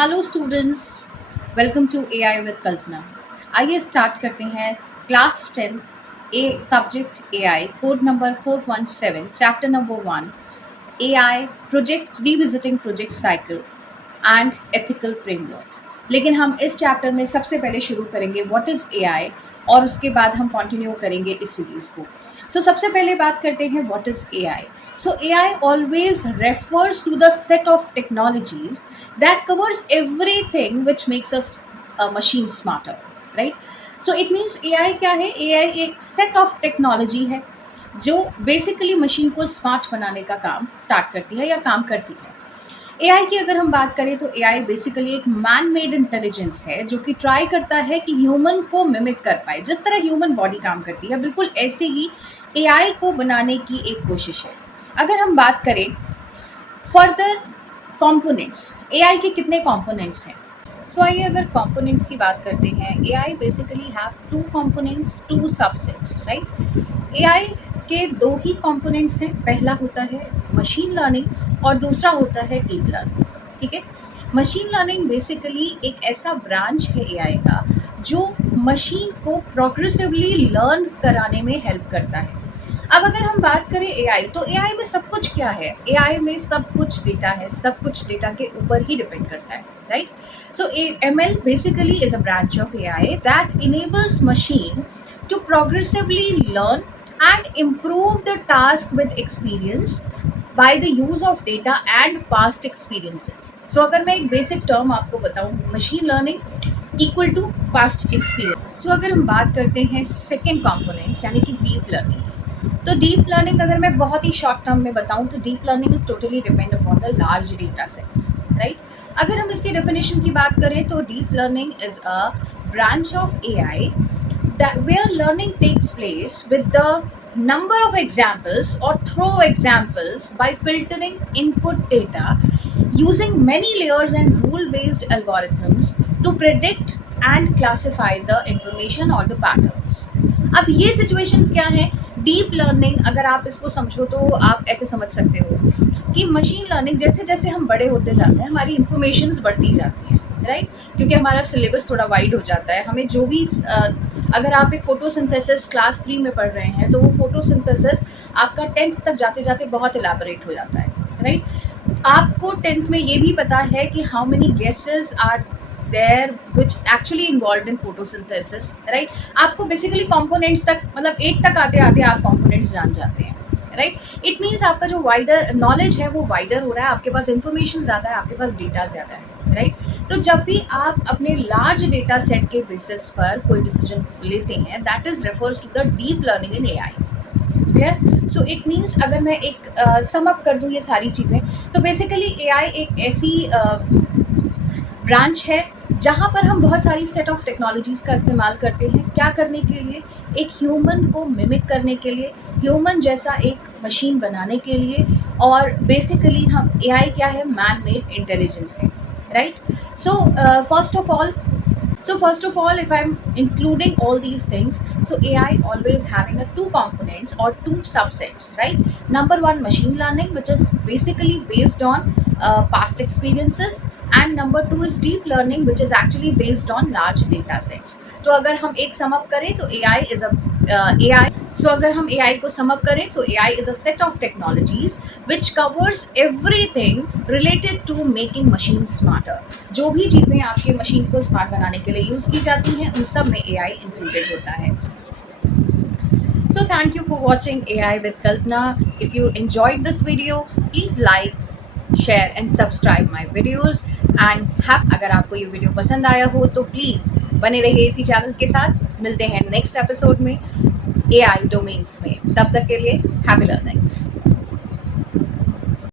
Hello students, welcome to AI with Kalpana. आइए start करते हैं class 10 A subject AI, code number 417, chapter number 1, AI project revisiting project cycle and ethical frameworks. लेकिन हम इस chapter में सबसे पहले शुरू करेंगे व्हाट इज़ एआई और उसके बाद हम कंटिन्यू करेंगे इस सीरीज़ को। सबसे पहले बात करते हैं what is AI. AI always refers to the set of technologies that covers everything which makes us a machine smarter, right? It means AI क्या है? AI एक set of technology है जो बेसिकली मशीन को स्मार्ट बनाने का काम start करती है या काम करती है। एआई की अगर हम बात करें तो एआई बेसिकली एक मैन मेड इंटेलिजेंस है जो कि ट्राई करता है कि ह्यूमन को मिमिक कर पाए। जिस तरह ह्यूमन बॉडी काम करती है बिल्कुल ऐसे ही एआई को बनाने की एक कोशिश है। अगर हम बात करें फर्दर कंपोनेंट्स, एआई के कितने कंपोनेंट्स हैं? आइए अगर कंपोनेंट्स की बात करते हैं, AI basically have two components, two subsets, right? AI के दो ही कंपोनेंट्स हैं। पहला होता है मशीन लर्निंग और दूसरा होता है डीप लर्निंग। ठीक है, मशीन लर्निंग बेसिकली एक ऐसा ब्रांच है एआई का जो मशीन को प्रोग्रेसिवली लर्न कराने में हेल्प करता है। अब अगर हम बात करें एआई, तो एआई में सब कुछ क्या है? एआई में सब कुछ डेटा है, सब कुछ डेटा के ऊपर ही डिपेंड करता है, right? ML basically is a branch of AI that enables machine to progressively learn and improve the task with experience by the use of data and past experiences. अगर मैं एक बेसिक टर्म आपको बताऊं, machine learning equal to past experience. अगर हम बात करते हैं सेकेंड कंपोनेंट यानी कि डीप लर्निंग, तो डीप लर्निंग अगर मैं बहुत ही शॉर्ट टर्म में बताऊं तो deep learning is totally depend upon the large data sets, right? अगर हम इसकी डेफिनेशन की बात करें तो deep learning is a branch of AI that where learning takes place with the number of examples or through examples by filtering input data using many layers and rule based algorithms to predict and classify the information or the patterns. अब ये situations क्या हैं? Deep learning अगर आप इसको समझो तो आप ऐसे समझ सकते हो कि मशीन लर्निंग जैसे जैसे हम बड़े होते जाते हैं हमारी इंफॉर्मेशंस बढ़ती जाती हैं, राइट? क्योंकि हमारा सिलेबस थोड़ा वाइड हो जाता है। हमें जो भी अगर आप एक फोटोसिंथेसिस क्लास 3 में पढ़ रहे हैं तो वो फोटोसिंथेसिस आपका 10th तक जाते जाते बहुत एलाबोरेट हो जाता है, राइट? आपको 10th में ये भी पता है कि how many gases are there which actually involve in photosynthesis, right? आपको बेसिकली कंपोनेंट्स तक, मतलब 8 तक आते आते आप कंपोनेंट्स जान जाते हैं, राइट? इट मीन्स आपका जो वाइडर नॉलेज है वो वाइडर हो रहा है, आपके पास इंफॉर्मेशन ज़्यादा है, आपके पास डेटा ज़्यादा है, राइट? तो जब भी आप अपने लार्ज डेटा सेट के बेसिस पर कोई डिसीजन लेते हैं, that is refers to the deep learning in AI. Clear? It means अगर मैं एक सम अप कर दूं ये सारी चीज़ें, तो बेसिकली एआई एक ऐसी ब्रांच है जहाँ पर हम बहुत सारी सेट ऑफ टेक्नोलॉजीज़ का इस्तेमाल करते हैं। क्या करने के लिए? एक ह्यूमन को मिमिक करने के लिए, ह्यूमन जैसा एक मशीन बनाने के लिए। और बेसिकली हम एआई क्या है? मैन मेड इंटेलिजेंस है, right? First of all, if I'm including all these things, AI always having a two components or two subsets, right? Number one, machine learning, which is basically based on past experiences, and number two is deep learning, which is actually based on large data sets. तो अगर हम एक sum up करें तो अगर हम AI को sum up करें, so AI is a set of technologies which covers everything related to making machines smarter. जो भी चीज़ें आपके मशीन को स्मार्ट बनाने के लिए यूज़ की जाती हैं उन सब में AI इंक्लूडेड होता है। So thank you for watching AI with Kalpana. If you enjoyed this video, please like, share and subscribe my videos. And अगर आपको ये वीडियो पसंद आया हो तो प्लीज़ बने रहिए इसी चैनल के साथ। मिलते हैं नेक्स्ट एपिसोड में AI डोमेन्स में। तब तक के लिए हैप्पी लर्निंग्स।